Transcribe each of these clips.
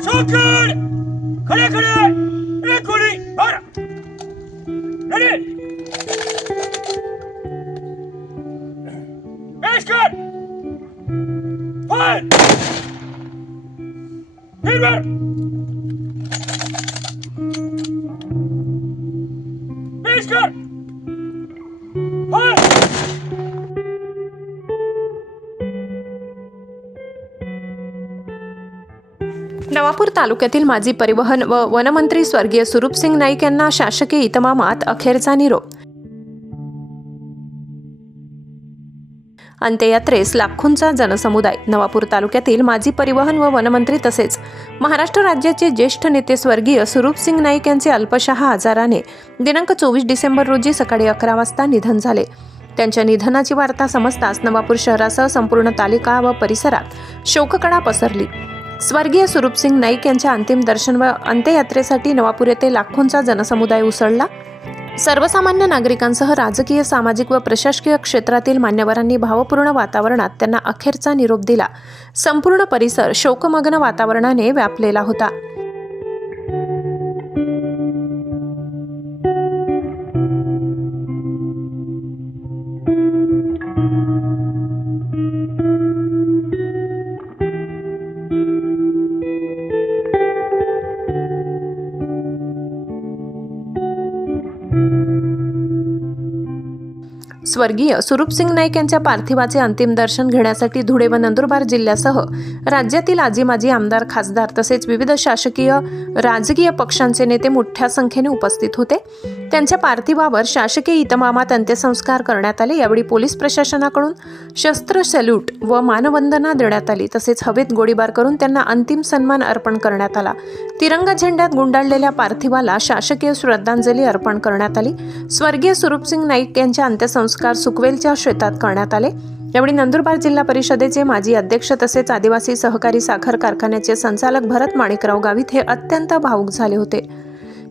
Shocker खड़े खड़े एक गोली मार रेडी पेश कर फायर फिर मार पेश कर फायर नवापूर तालुक्यातील माजी परिवहन व वनमंत्री स्वर्गीय सुरूपसिंग नाईक यांना शासकीय इतमामात अखेरचा निरोप। अंत्ययात्रेस लाखोंचा जनसमुदाय। नवापूर तालुक्यातील माजी परिवहन व वनमंत्री तसेच महाराष्ट्र राज्याचे ज्येष्ठ नेते स्वर्गीय सुरूपसिंग नाईक यांचे अल्पशः आजाराने दिनांक 24 डिसेंबर रोजी सकाळी 11 वाजता निधन झाले। त्यांच्या निधनाची वार्ता समजताच नवापूर शहरासह संपूर्ण तालुका व परिसरात शोककळा पसरली। स्वर्गीय सुरूपसिंग नाईक यांच्या अंतिम दर्शन व अंत्ययात्रेसाठी नवापूर येथे लाखोंचा जनसमुदाय उसळला। सर्वसामान्य नागरिकांसह राजकीय, सामाजिक व प्रशासकीय क्षेत्रातील मान्यवरांनी भावपूर्ण वातावरणात त्यांना अखेरचा निरोप दिला। संपूर्ण परिसर शोकमग्न वातावरणाने व्यापलेला होता। स्वर्गीय सुरूपसिंग नाईक यांच्या पार्थिवाचे अंतिम दर्शन घेण्यासाठी धुळे व नंदुरबार जिल्ह्यासह राज्यातील आजी माजी आमदार, खासदार तसेच विविध शासकीय राजकीय पक्षांचे नेते मोठ्या संख्येने उपस्थित होते। त्यांच्या पार्थिवावर शासकीय इतमामात अंत्यसंस्कार करण्यात आले। यावेळी पोलीस प्रशासनाकडून शस्त्र सॅल्यूट व मानवंदना देण्यात आली। तसेच हवेत गोळीबार करून त्यांना अंतिम सन्मान अर्पण करण्यात आला। तिरंगा झेंड्यात गुंडाळलेल्या पार्थिवाला शासकीय श्रद्धांजली अर्पण करण्यात आली। स्वर्गीय सुरूपसिंग नाईक यांच्या अंत्यसंस्कार सुकवेलच्या शेतात करण्यात आले। यावेळी नंदुरबार जिल्हा परिषदेचे माजी अध्यक्ष तसेच आदिवासी सहकारी साखर कारखान्याचे संचालक भरत माणिकराव गावित हे अत्यंत भावुक झाले होते।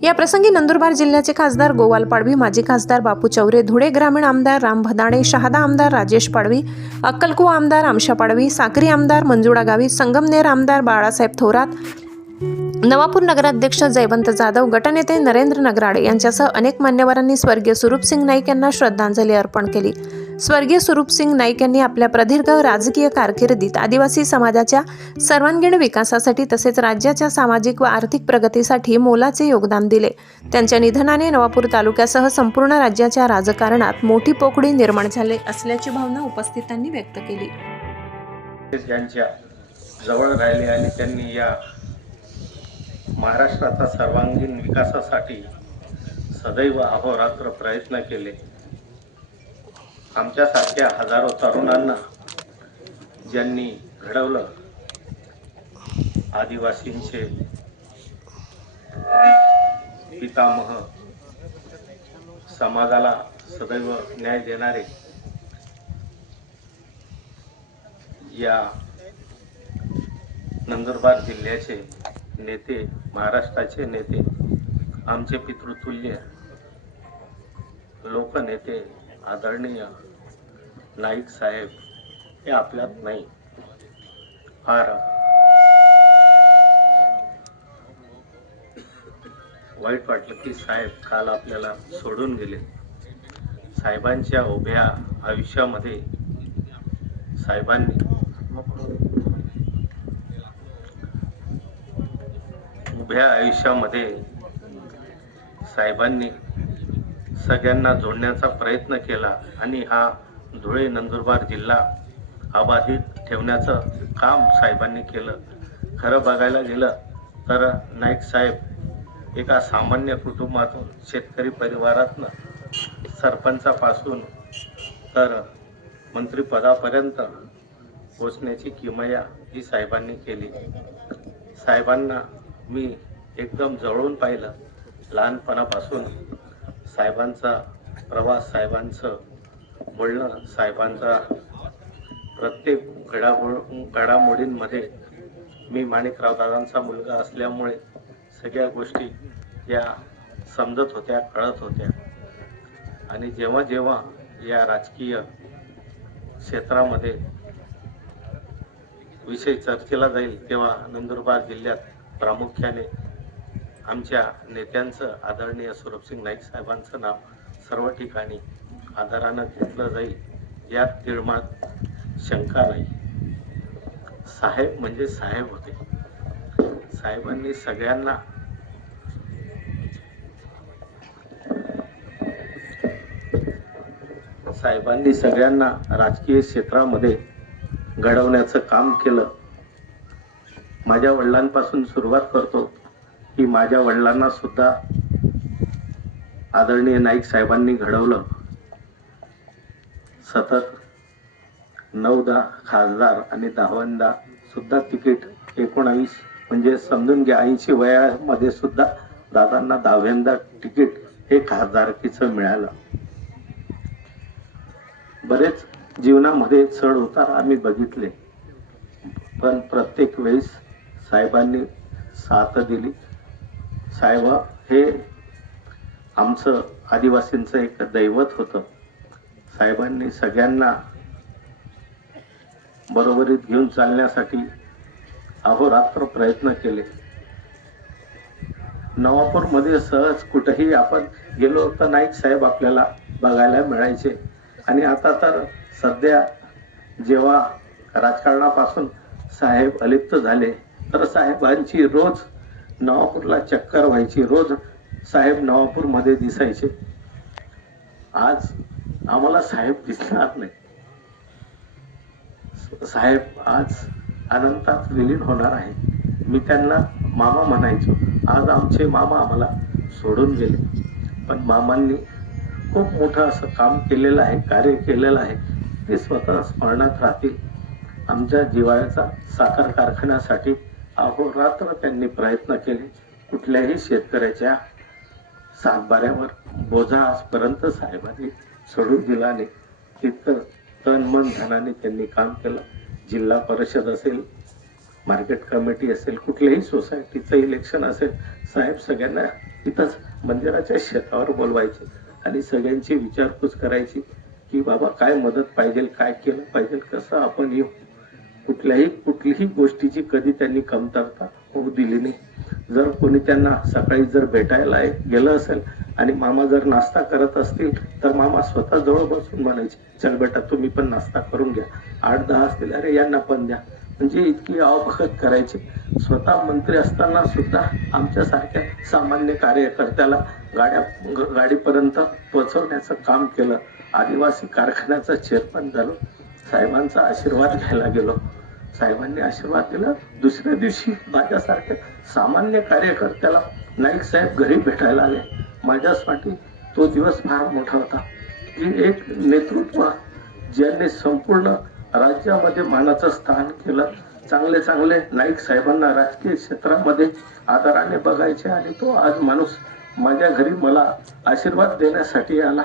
या प्रसंगी नंदुरबार जिल्ह्याचे खासदार गोवाल पाडवी, माजी खासदार बापू चौरे, धुळे ग्रामीण आमदार राम भदाणे, शहादा आमदार राजेश पाडवी, अक्कलकुवा आमदार आमशा पाडवी, साक्री आमदार मंजुळा गावित, संगमनेर आमदार बाळासाहेब थोरात, नवापूर नगराध्यक्ष जयवंत जाधव, गटनेते नरेंद्र नगराडे यांच्यासह अनेक मान्यवरांनी स्वर्गीय सुरूपसिंग नाईक यांना श्रद्धांजली अर्पण केली। स्वर्गीय सुरूपसिंग नाईक यांनी आपल्या प्रदीर्घ राजकीय कारकिर्दीत आदिवासी समाजाच्या सर्वांगीण विकासासाठी तसेच राज्याच्या सामाजिक व आर्थिक प्रगतीसाठी मोलाचे योगदान दिले। त्यांच्या निधनाने नवापूर तालुक्यासह संपूर्ण राज्याच्या राजकारणात मोठी पोकळी निर्माण झाली असल्याची भावना उपस्थितांनी व्यक्त केली। त्यांच्या जवळ राहिले आणि त्यांनी या महाराष्ट्राचा सर्वांगीण विकासासाठी सदैव अहोरात्र प्रयत्न केले। आमच्यासारख्या हजारो तरुणांना ज्यांनी घडवलं, आदिवासींचे पितामह, समाजाला सदैव न्याय देणारे या नंदुरबार जिल्ह्याचे नेते, महाराष्ट्राचे नेते, आमचे पितृतुल्य लोकनेते आदरणीय नाईक साहेब हे आपल्यात नाही। फार वाईट वाटलं की साहेब काल आपल्याला सोडून गेले। साहेबांच्या उभ्या आयुष्यामध्ये साहेबांनी सगळ्यांना जोडण्याचा प्रयत्न केला आणि हा धुळे नंदुरबार जिल्हा अबाधित ठेवण्याचं काम साहेबांनी केलं। खरं बघायला गेलं तर नाईक साहेब एका सामान्य कुटुंबातून, शेतकरी परिवारातनं सरपंचापासून तर मंत्रिपदापर्यंत पोचण्याची किमया ही साहेबांनी केली। साहेबांना मी एकदम जवळून पाहिलं। लहानपणापासून साहेबांचा प्रवास, साहेबांचं बोलणं, साहेबांचा प्रत्येक घडामोडींमध्ये मी माणिकराव दादांचा मुलगा असल्यामुळे सगळ्या गोष्टी या समजत होत्या, कळत होत्या. आणि जेव्हा जेव्हा या राजकीय क्षेत्रामध्ये विषय चर्चेला जाईल तेव्हा नंदुरबार जिल्ह्यात प्रामुख्याने आमच्या नेत्यांचं आदरणीय सुरभसिंग नाईक साहेबांचं नाव सर्व ठिकाणी आदरानं घेतलं जाईल, यात तिळमात शंका नाही. साहेब म्हणजे साहेब होते. साहेबांनी सगळ्यांना राजकीय क्षेत्रामध्ये घडवण्याचं काम केलं. माझ्या वडिलांपासून सुरुवात करतो की माझ्या वडिलांना सुद्धा आदरणीय नाईक साहेबांनी घडवलं. सतत 9दा खासदार आणि 10व्यांदा सुद्धा तिकीट, 19 म्हणजे समजून घ्या 80 वयामध्ये सुद्धा दादांना 10व्यांदा तिकीट हे खासदारकीचं मिळालं. बरेच जीवनामध्ये चढ उतार आम्ही बघितले, पण प्रत्येक वेळेस साहेबांनी साथ दिली. साहेब हे आमचं आदिवासींचं एक दैवत होतं. साहेबांनी सगळ्यांना बरोबरीत घेऊन चालण्यासाठी अहोरात्र प्रयत्न केले. नवापूरमध्ये सहज कुठेही आपण गेलो तर नाईक साहेब आपल्याला बघायला मिळायचे. आणि आता तर सध्या जेव्हा राजकारणापासून साहेब अलिप्त झाले तर साहेबांची रोज नवापूरला चक्कर व्हायची, रोज साहेब नवापूरमध्ये दिसायचे. आज आम्हाला साहेब दिसणार नाही. साहेब आज अनंतात विलीन होणार आहे. मी त्यांना मामा म्हणायचो. आज आमचे मामा आम्हाला सोडून गेले, पण मामांनी खूप मोठं असं काम केलेलं आहे, कार्य केलेलं आहे, ते स्वतः स्मरणात राहतील. आमच्या जिव्हाळ्याचा साखर कारखान्यासाठी अहोरात्र त्यांनी प्रयत्न केले. कुठल्याही शेतकऱ्याच्या सातबाऱ्यावर बोजा आजपर्यंत साहेबांनी सोडून दिला नाही. इतकं तन मन धनाने त्यांनी काम केलं. जिल्हा परिषद असेल, मार्केट कमिटी असेल, कुठल्याही सोसायटीचं इलेक्शन असेल, साहेब सगळ्यांना इथंच मंदिराच्या शेतावर बोलवायचे आणि सगळ्यांची विचारपूस करायची की बाबा काय मदत पाहिजे, काय केलं पाहिजे, कसं आपण येऊ. कुठलीही गोष्टीची कधी त्यांनी कमतरता होऊ दिली नाही. जर कोणी त्यांना सकाळी जर भेटायला गेलं असेल आणि मामा जर नाश्ता करत असतील तर मामा स्वतः जवळ बसून म्हणायचे, चल बेटा तुम्ही पण नाश्ता करून घ्या. 8-10 असतील, अरे यांना पण द्या. म्हणजे इतकी आवभगत करायची. स्वतः मंत्री असताना सुद्धा आमच्यासारख्या सामान्य कार्यकर्त्याला गाडीपर्यंत पोहोचवण्याचं काम केलं. आदिवासी कारखान्याचा चेअरमन झालो. साहेबांचा आशीर्वाद घ्यायला गेलो. साहेबांनी आशीर्वाद दिला. दुसऱ्या दिवशी माझ्यासारख्या सामान्य कार्यकर्त्याला नाईक साहेब घरी भेटायला आले. माझ्यासाठी तो दिवस फार मोठा होता की एक नेतृत्व ज्यांनी संपूर्ण राज्यामध्ये मानाचं स्थान केलं. चांगले नाईक साहेबांना राजकीय क्षेत्रामध्ये आदराने बघायचे आणि तो आज माणूस माझ्या घरी मला आशीर्वाद देण्यासाठी आला.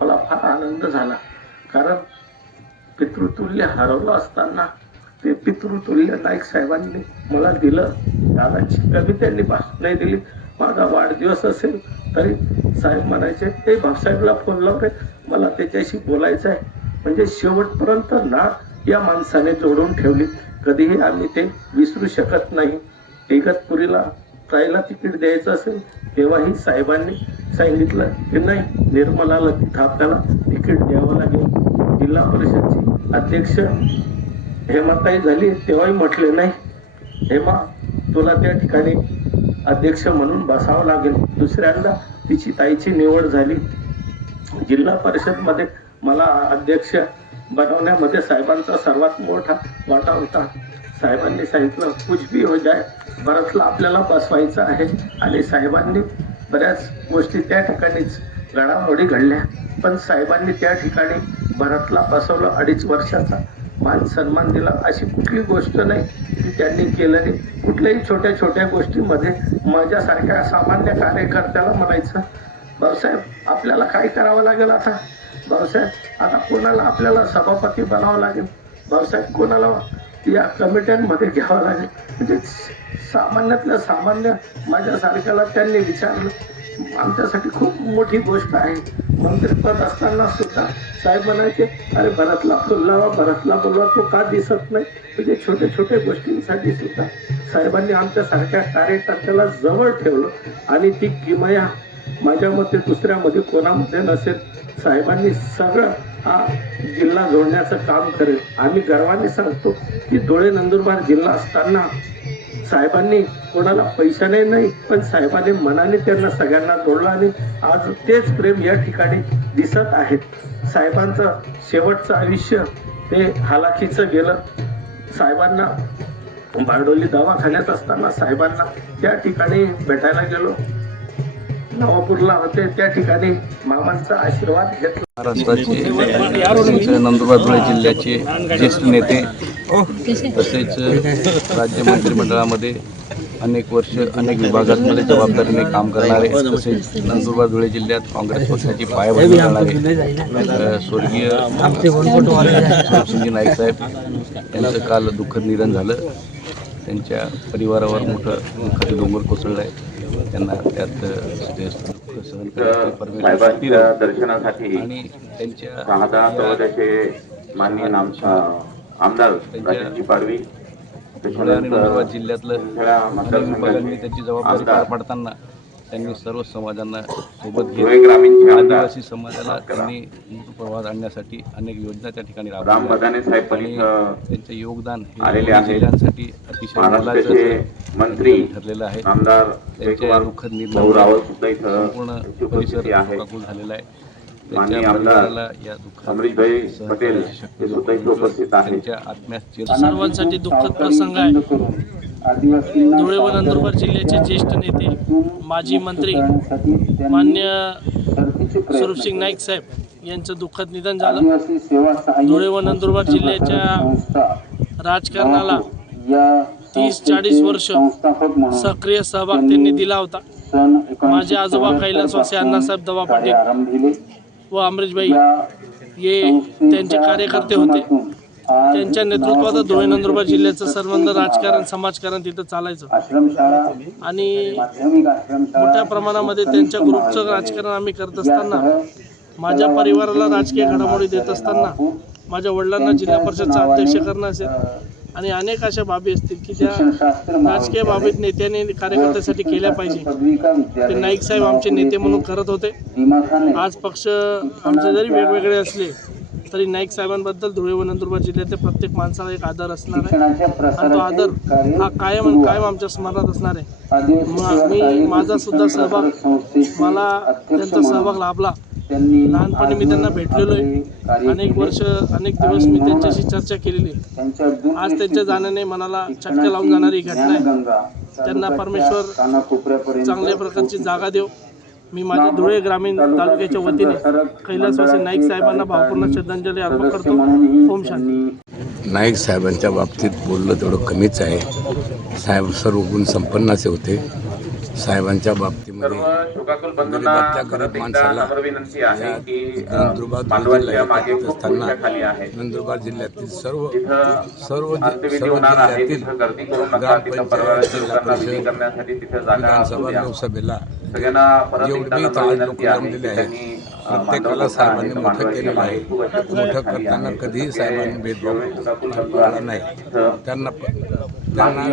मला फार आनंद झाला, कारण पितृतुल्य हरवलं असताना ते पितृतुल्य नाईक साहेबांनी मला दिलं. दादाची कमी त्यांनी नाही दिली. माझा वाढदिवस असेल तरी साहेब म्हणायचे, ते भाऊसाहेबला फोन लाव रे, मला त्याच्याशी बोलायचं आहे. म्हणजे शेवटपर्यंत ना या माणसाने जोडून ठेवली. कधीही आम्ही ते विसरू शकत नाही. इगतपुरीला ताईला तिकीट द्यायचं असेल तेव्हाही साहेबांनी सांगितलं की नाही, निर्मलाला तिथं आपल्याला तिकीट द्यावं लागेल. जिल्हा परिषदची अध्यक्ष हेमाताई झाली तेव्हाही म्हटले, नाही हेमा तुला त्या ठिकाणी अध्यक्ष म्हणून बसावं लागेल. दुसऱ्यांदा तिची ताईची निवड झाली. जिल्हा परिषदमध्ये मला अध्यक्ष बनवण्यामध्ये साहेबांचा सर्वात मोठा वाटा होता. साहेबांनी सांगितलं कुछ भी हो जाए, भरतला आपल्याला बसवायचं आहे. आणि साहेबांनी बऱ्याच गोष्टी त्या ठिकाणीच घडामोडी घडल्या, पण साहेबांनी त्या ठिकाणी भरतला बसवलं. 2.5 वर्षाचा मान सन्मान दिला. अशी कुठली गोष्ट नाही की त्यांनी केलं नाही. कुठल्याही छोट्या गोष्टीमध्ये माझ्यासारख्या सामान्य कार्यकर्त्याला म्हणायचं, भाऊसाहेब आपल्याला काय करावं लागेल आता, भाऊसाहेब आता कोणाला आपल्याला सभापती बनावं लागेल, भाऊसाहेब कोणाला या कमिट्यांमध्ये घ्यावं लागेल. म्हणजे सामान्यातल्या सामान्य माझ्यासारख्याला त्यांनी विचारलं आमच्यासाठी खूप मोठी गोष्ट आहे. मंत्रिपद असताना सुद्धा साहेब म्हणायचे, अरे भरतला बोलवा, तो का दिसत नाही. म्हणजे छोट्या छोट्या गोष्टींसाठी सुद्धा साहेबांनी आमच्यासारख्या कार्यकर्त्याला जवळ ठेवलं आणि ती किमया माझ्या मते दुसऱ्यामध्ये कोणामध्ये नसेल. साहेबांनी सगळं हा जिल्हा जोडण्याचं काम करेल. आम्ही गर्वाने सांगतो की धुळे नंदुरबार जिल्हा असताना साहेबांनी कोणाला पैशाने नाही पण साहेबांनी मनाने त्यांना सगळ्यांना जोडलं आणि आज तेच प्रेम या ठिकाणी दिसत आहेत. साहेबांचं शेवटचं आयुष्य ते हालाखीचं गेलं. साहेबांना बारडोली दवाखान्यात असताना साहेबांना त्या ठिकाणी भेटायला गेलो. नवापूरला होते त्या ठिकाणी मामांचा आशीर्वाद घेतला. महाराष्ट्राचे नंदुरबार धुळे जिल्ह्याचे ज्येष्ठ नेते तसेच राज्य मंत्रिमंडळामध्ये अनेक वर्ष अनेक विभागांमध्ये जबाबदारीने काम करणारे तसेच नंदुरबार धुळे जिल्ह्यात काँग्रेस पक्षाची पायाभरणी करणारे स्वर्गीय सुरसिंगजी नाईक साहेब यांचं काल दुःखद निधन झालं. त्यांच्या परिवारावर मोठं दुःखाचे डोंगर कोसळलं आहे. त्यांना त्यात दुःख सहन साहेबांच्या दर्शनासाठी आणि त्यांच्या माननीय आमदार राजेशजी पाडवी धुळे आणि नंदुरबार जिल्ह्यातलं अनेक विभागांनी त्यांची जबाबदारी पार पाडताना त्यांनी सर्व समाजांना सोबत घेऊन आदिवासी समाजाला त्यांनी प्रवाहात आणण्यासाठी अनेक योजना त्या ठिकाणी राबवल्या आणि त्यांचे योगदान हे जिल्ह्यांसाठी अतिशय मोलाचं मंत्री ठरलेलं आहे. आमदार त्यांच्या दुःखद निर्णयामुळे संपूर्ण परिसर शोकाकुल झालेला आहे. माननीय आमदार या दुःखात अमरीशभाई पटेल हे सुद्धा इथे उपस्थित आहेत. त्यांच्या आत्म्यात सर्वांसाठी दुःखद प्रसंग आहे. धुळे व नंदुरबार जिल्ह्याचे ज्येष्ठ नेते माजी मंत्री मान्य स्वरूपसिंग नाईक साहेब यांचं दुःखद निधन झालं. धुळे व नंदुरबार जिल्ह्याच्या राजकारणाला 30-40 वर्ष सक्रिय सहभाग त्यांनी दिला होता. माझे आजोबा कैलासवासी अण्णासाहेब दवा पाटील व अमरीशभाई हे त्यांचे कार्यकर्ते होते. त्यांच्या नेतृत्वात धुळे नंदुरबार जिल्ह्याचं सर्वांग राजकारण समाजकारण तिथं चालायचं आणि मोठ्या प्रमाणामध्ये त्यांच्या ग्रुपचं राजकारण आम्ही करत असताना माझ्या परिवाराला राजकीय घडामोडी देत असताना माझ्या वडिलांना जिल्हा परिषदचा अध्यक्ष करणं असेल आणि अनेक अशा बाबी असतील की त्या राजकीय बाबीत नेत्याने कार्यकर्त्यासाठी केल्या पाहिजे. ते नाईक साहेब आमचे नेते म्हणून करत होते. आज पक्ष आमचे जरी वेगवेगळे असले तरी नाईक साहेबांबद्दल धुळे व नंदुरबार जिल्ह्यातील प्रत्येक माणसाला एक आदर असणार आहे आणि तो आदर हा कायम आमच्या स्मरणात असणार आहे. मी माझा सुद्धा सहभाग मला त्यांचा सहभाग लाभला. लहानपणी मी त्यांना भेटलेलो आहे. अनेक वर्ष अनेक दिवस मी त्यांच्याशी चर्चा केलेली आहे. आज त्यांच्या जाण्याने मनाला चटका लावून जाणारी घटना आहे. त्यांना परमेश्वर चांगल्या प्रकारची जागा देव. मी माझ्या धुळे ग्रामीण तालुक्याच्या वतीने कैलासवासी नाईक साहेबांना भावपूर्ण श्रद्धांजली अर्पण करतो. ओम शांती. नाईक साहेबांच्या बाबतीत बोललं तेवढं कमीच आहे. साहेब सर्व गुण संपन्न असे होते. साहेबांच्या बाबतीमध्ये गरीबातल्या गरीब माणसाला नंदुरबार जिल्ह्यात असताना नंदुरबार जिल्ह्यातील सर्व जिल्ह्यातील ग्रामपंचायत जिल्हा परिषद विधानसभा लोकसभेला जेवढे लोक जमलेले आहेत प्रत्येकाला साहेबांनी मोठं केलेलं आहे. मोठं करताना कधीही साहेबांनी भेदभाव पाळला नाही. त्यांना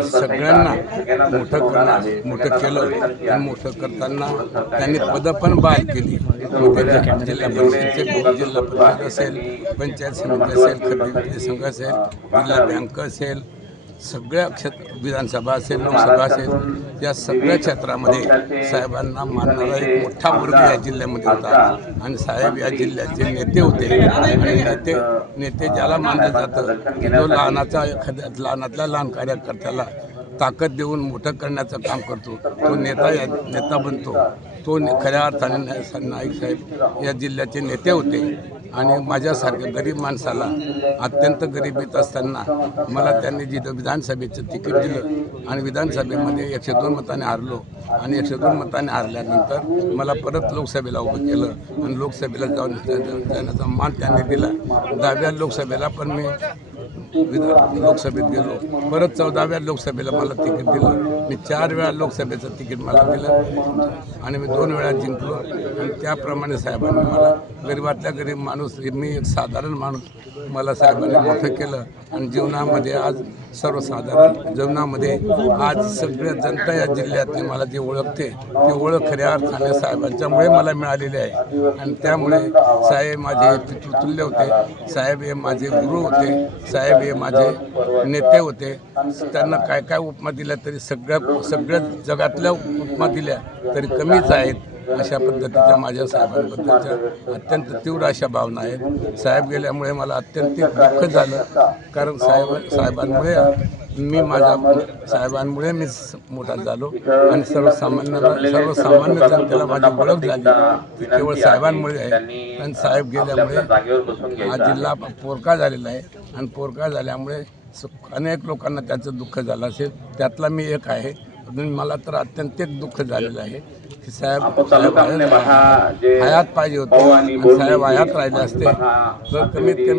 सगळ्यांना मोठं केलं आणि मोठं करताना त्यांनी पदं पण बहाल केली. जिल्हा परिषदेचे जिल्हा परिषद असेल, पंचायत समिती असेल, खड्डे संघ असेल, जिल्हा बँक असेल, सगळ्या विधानसभा असेल, लोकसभा असेल, या सगळ्या क्षेत्रामध्ये साहेबांना मानणारा एक मोठा वर्ग या जिल्ह्यामध्ये होता आणि साहेब या जिल्ह्याचे नेते होते. आणि नेते ज्याला मानलं जातं की जो लहानातल्या लहान कार्यकर्त्याला ताकद देऊन मोठं करण्याचं काम करतो तो नेता बनतो. तो खऱ्या अर्थाने नाईक साहेब या जिल्ह्याचे नेते होते. आणि माझ्यासारख्या गरीब माणसाला अत्यंत गरिबीत असताना मला त्यांनी जिथं विधानसभेचं तिकीट दिलं आणि विधानसभेमध्ये 102 मताने हारलो आणि 102 मताने हारल्यानंतर मला परत लोकसभेला उभं केलं आणि लोकसभेला जाण्याचा मान त्यांनी दिला. 10व्या लोकसभेला पण मी लोकसभेत गेलो, परत 14व्या लोकसभेला मला तिकीट दिलं. मी 4 वेळा लोकसभेचं तिकीट मला दिलं आणि मी 2 वेळा जिंकलो. आणि त्याप्रमाणे साहेबांनी मला गरीबातल्या गरीब माणूस, मी एक साधारण माणूस, मला साहेबांनी मोठं केलं. आणि जीवनामध्ये आज सर्वसाधारण जीवनामध्ये आज सगळ्या जनता या जिल्ह्यातली मला जे ओळखते ते ओळख खऱ्या अर्थाने साहेबांच्यामुळे मला मिळालेली आहे. आणि त्यामुळे साहेब माझे पितृतुल्य होते, साहेब हे माझे गुरु होते, साहेब हे माझे नेते होते. त्यांना काय काय उपमा दिल्या तरी सगळ्या जगातल्या उपमा दिल्या तरी कमीच आहेत. अशा पद्धतीच्या माझ्या साहेबांबद्दलच्या अत्यंत तीव्र अशा भावना आहेत. साहेब गेल्यामुळे मला अत्यंत दुःख झालं, कारण साहेबांमुळे साहेबांमुळे मी मोठा झालो. आणि सर्वसामान्य जनतेला माझी ओळख झाली ती केवळ साहेबांमुळे आहे. आणि साहेब गेल्यामुळे हा जिल्हा पोरका झालेला आहे. आणि पोरका झाल्यामुळे अनेक लोकांना त्याचं दुःख झालं असेल, त्यातला मी एक आहे. म्हणून मला तर अत्यंत दुःख झालेलं आहे की साहेब हयात पाहिजे होते. साहेब हयात राहिले असते तर कमीत कमी